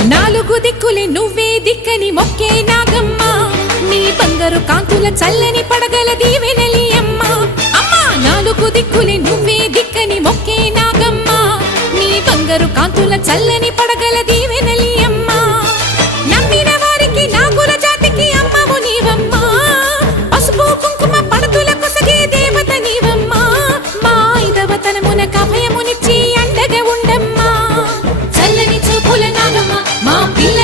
నాలుగు దిక్కులే నువ్వే దిక్కని మొక్కే నాగమ్మ నీ బంగారు కాంతుల చల్లని పడగల దీవెనలి అమ్మ అమ్మా నాలుగు దిక్కులే నువ్వే దిక్కని మొక్కే నాగమ్మ నీ బంగారు కాంతుల చల్లని పడగల దీవెనలి అమ్మ నమ్మిన వారికి నాగుల జాతికి అమ్మవు నీవమ్మ పసుపు కుంకుమ పడతుల కొసగే దేవత నీవమ్మ మా ఐదవతనమునకు అభయమునిచ్చి అండగా ఉండమ్మా చల్లని చూపుల నాగమ్మ మా పిల్ల